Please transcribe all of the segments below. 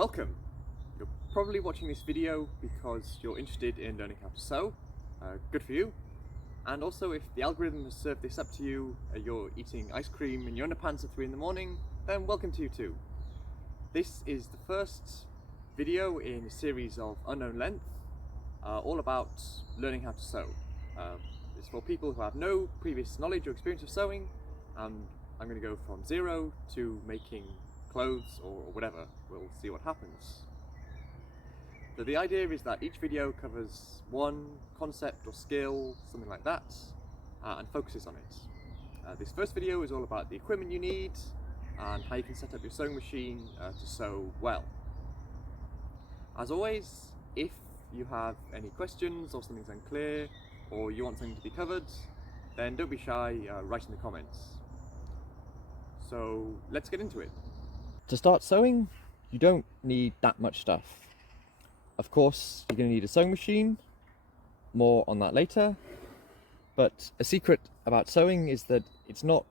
Welcome! You're probably watching this video because you're interested in learning how to sew. Good for you. And also, if the algorithm has served this up to you, you're eating ice cream in your underpants at 3 in the morning, then welcome to you too. This is the first video in a series of unknown length, all about learning how to sew. It's for people who have no previous knowledge or experience of sewing, and I'm going to go from zero to making clothes or whatever. We'll see what happens. So the idea is that each video covers one concept or skill, something like that, and focuses on it. This first video is all about the equipment you need and how you can set up your sewing machine to sew well. As always, if you have any questions or something's unclear or you want something to be covered, then don't be shy, write in the comments. So let's get into it. To start sewing, you don't need that much stuff. Of course, you're going to need a sewing machine, more on that later, but a secret about sewing is that it's not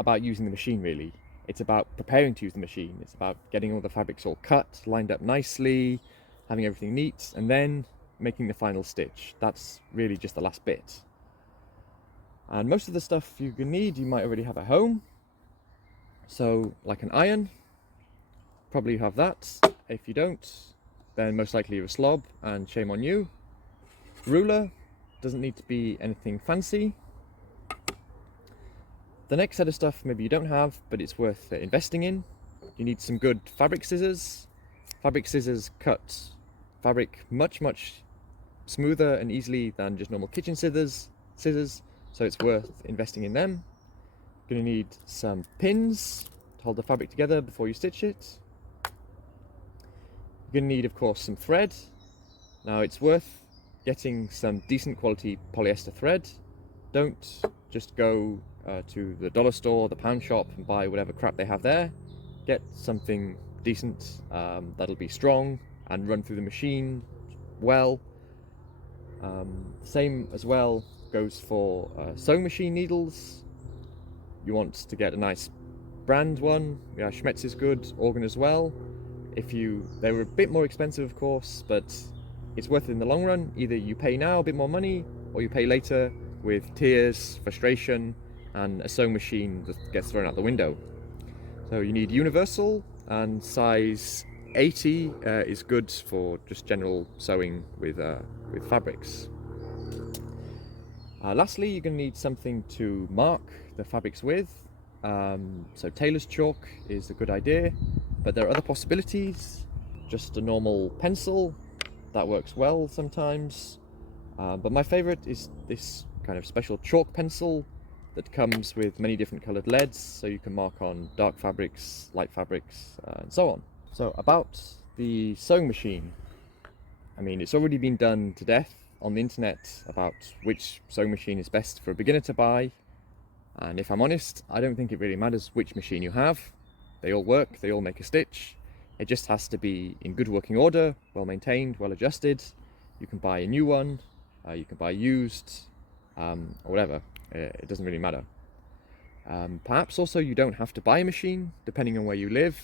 about using the machine really. It's about preparing to use the machine. It's about getting all the fabrics all cut, lined up nicely, having everything neat, and then making the final stitch. That's really just the last bit. And most of the stuff you can need, you might already have at home. So, like an iron, probably you have that. If you don't, then most likely you're a slob, and shame on you. Ruler, doesn't need to be anything fancy. The next set of stuff maybe you don't have, but it's worth investing in. You need some good fabric scissors. Fabric scissors cut fabric much smoother and easily than just normal kitchen scissors, so it's worth investing in them. You're going to need some pins to hold the fabric together before you stitch it. You're going to need, of course, some thread. Now it's worth getting some decent quality polyester thread. Don't just go to the dollar store, the pound shop, and buy whatever crap they have there. Get something decent that'll be strong and run through the machine well. Same as well goes for sewing machine needles. You want to get a nice brand one. Yeah, Schmetz is good, Organ as well. They were a bit more expensive, of course, but it's worth it in the long run. Either you pay now a bit more money, or you pay later with tears, frustration, and a sewing machine that gets thrown out the window. So you need universal, and size 80 is good for just general sewing with fabrics. Lastly, you're going to need something to mark the fabrics with. So tailor's chalk is a good idea, but there are other possibilities. Just a normal pencil, that works well sometimes. But my favorite is this kind of special chalk pencil that comes with many different colored leads, so you can mark on dark fabrics, light fabrics, and so on. So about the sewing machine, I mean, it's already been done to death on the internet about which sewing machine is best for a beginner to buy. And if I'm honest, I don't think it really matters which machine you have. They all work, they all make a stitch. It just has to be in good working order, well maintained, well adjusted. You can buy a new one, you can buy used, or whatever. It doesn't really matter. Perhaps also you don't have to buy a machine, depending on where you live.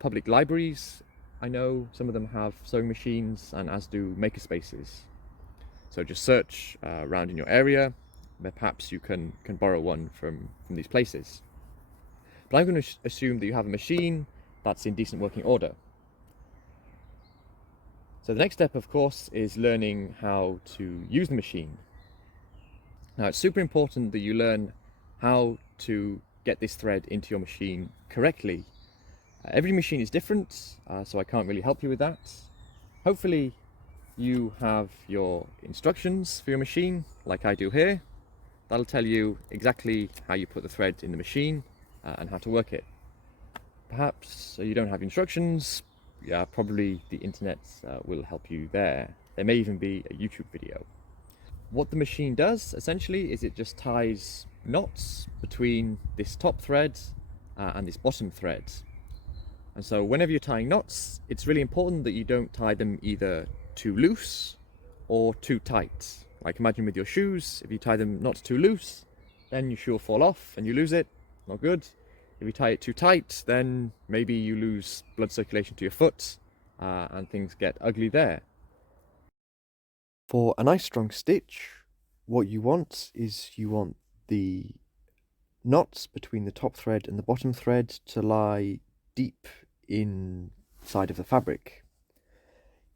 Public libraries, I know some of them have sewing machines, and as do makerspaces. So just search around in your area. Perhaps you can borrow one from these places. But I'm going to assume that you have a machine that's in decent working order. So the next step, of course, is learning how to use the machine. Now it's super important that you learn how to get this thread into your machine correctly. Every machine is different, so I can't really help you with that. Hopefully you have your instructions for your machine, like I do here. That'll tell you exactly how you put the thread in the machine and how to work it. Perhaps you don't have instructions. Yeah, probably the internet will help you there. There may even be a YouTube video. What the machine does essentially is it just ties knots between this top thread and this bottom thread. And so whenever you're tying knots, it's really important that you don't tie them either too loose or too tight. Like imagine with your shoes, if you tie them not too loose, then your shoe will fall off and you lose it. Not good. If you tie it too tight, then maybe you lose blood circulation to your foot and things get ugly there. For a nice strong stitch, what you want is the knots between the top thread and the bottom thread to lie deep inside of the fabric.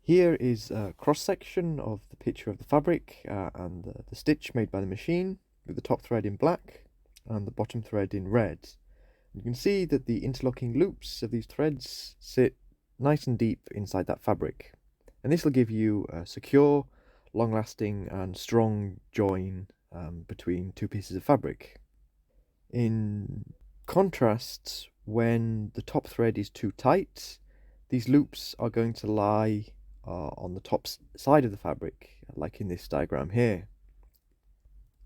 Here is a cross-section of the picture of the fabric and the stitch made by the machine, with the top thread in black and the bottom thread in red. You can see that the interlocking loops of these threads sit nice and deep inside that fabric, and this will give you a secure, long-lasting and strong join between two pieces of fabric. In contrast, when the top thread is too tight, these loops are going to lie on the top side of the fabric, like in this diagram here.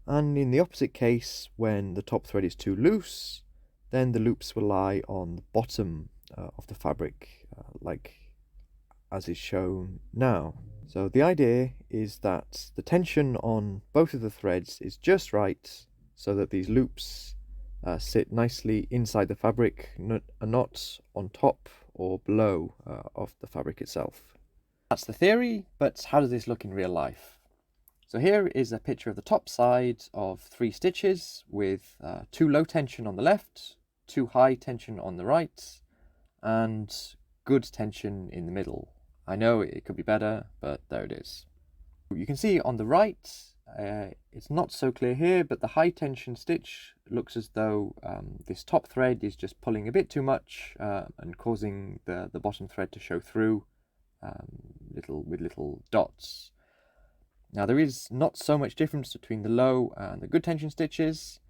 And in the opposite case, when the top thread is too loose, then the loops will lie on the bottom of the fabric, like as is shown now. So the idea is that the tension on both of the threads is just right, so that these loops sit nicely inside the fabric, not on top or below of the fabric itself. That's the theory, but how does this look in real life? So here is a picture of the top side of 3 stitches with 2 low tension on the left, 2 high tension on the right, and good tension in the middle. I know it could be better, but there it is. You can see on the right, it's not so clear here, but the high tension stitch looks as though this top thread is just pulling a bit too much and causing the bottom thread to show through with little dots. Now there is not so much difference between the low and the good tension stitches,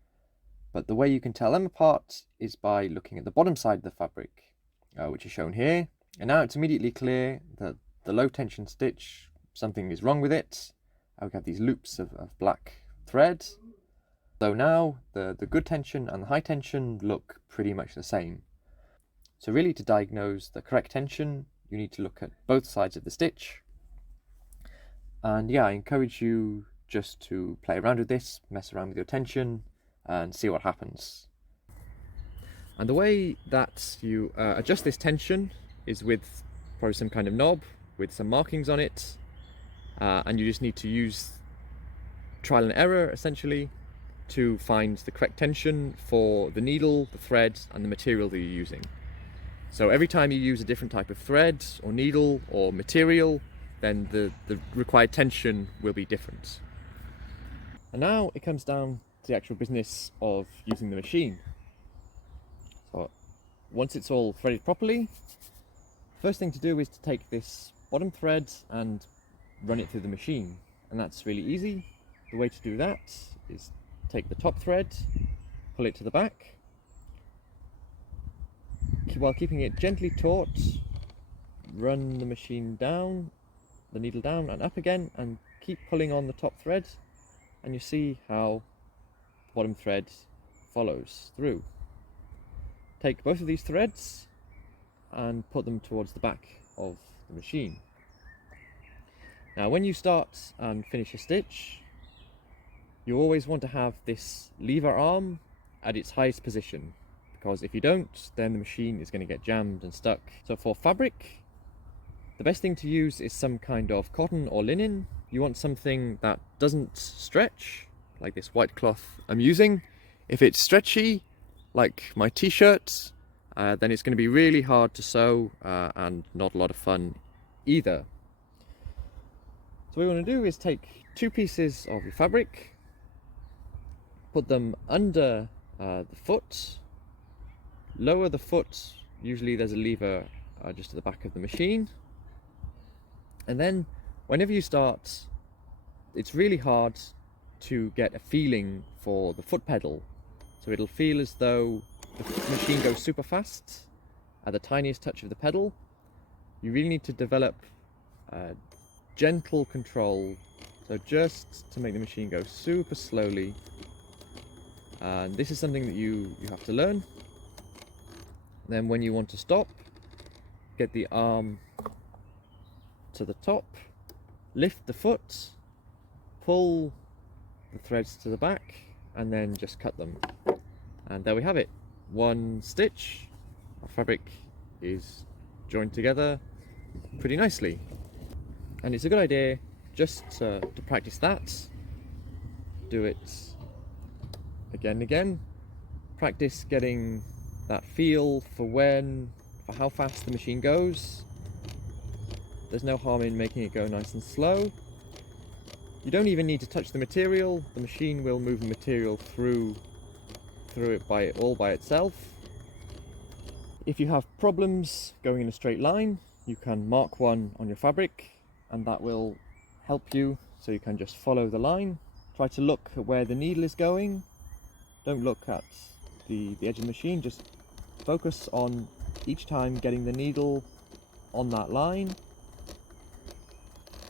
but the way you can tell them apart is by looking at the bottom side of the fabric, which is shown here. And now it's immediately clear that the low tension stitch, something is wrong with it. We have these loops of black thread. So now the good tension and the high tension look pretty much the same. So really, to diagnose the correct tension, you need to look at both sides of the stitch. And yeah, I encourage you just to play around with this, mess around with your tension, and see what happens. And the way that you adjust this tension is with probably some kind of knob with some markings on it, and you just need to use trial and error essentially to find the correct tension for the needle, the thread, and the material that you're using. So every time you use a different type of thread or needle or material, then the required tension will be different. And now it comes down to the actual business of using the machine. So once it's all threaded properly, first thing to do is to take this bottom thread and run it through the machine, and that's really easy. The way to do that is take the top thread, pull it to the back, while keeping it gently taut, run the machine down, the needle down and up again, and keep pulling on the top thread, and you see how the bottom thread follows through. Take both of these threads and put them towards the back of the machine. Now when you start and finish a stitch, you always want to have this lever arm at its highest position, because if you don't, then the machine is going to get jammed and stuck. So for fabric, the best thing to use is some kind of cotton or linen. You want something that doesn't stretch, like this white cloth I'm using. If it's stretchy, like my t-shirt, then it's going to be really hard to sew and not a lot of fun either. So what you want to do is take 2 pieces of your fabric, put them under the foot, lower the foot. Usually there's a lever just at the back of the machine, and then whenever you start, it's really hard to get a feeling for the foot pedal. So it'll feel as though the machine goes super fast at the tiniest touch of the pedal. You really need to develop gentle control, so just to make the machine go super slowly. And this is something that you have to learn. Then when you want to stop, get the arm to the top, lift the foot, pull the threads to the back, and then just cut them. And there we have it. one stitch, our fabric is joined together pretty nicely. And it's a good idea just to practice that. Do it again and again. Practice getting that feel for how fast the machine goes. There's no harm in making it go nice and slow. You don't even need to touch the material. The machine will move the material through it all by itself. If you have problems going in a straight line, you can mark one on your fabric, and that will help you, so you can just follow the line. Try to look at where the needle is going. Don't look at the edge of the machine, just focus on each time getting the needle on that line.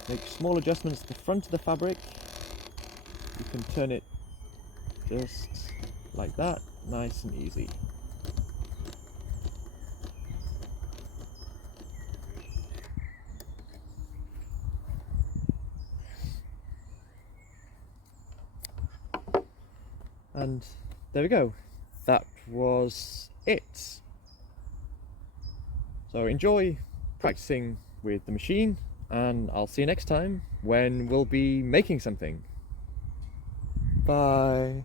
Make small adjustments to the front of the fabric. You can turn it just like that, nice and easy. And there we go. That was it. So enjoy practicing with the machine, and I'll see you next time when we'll be making something. Bye.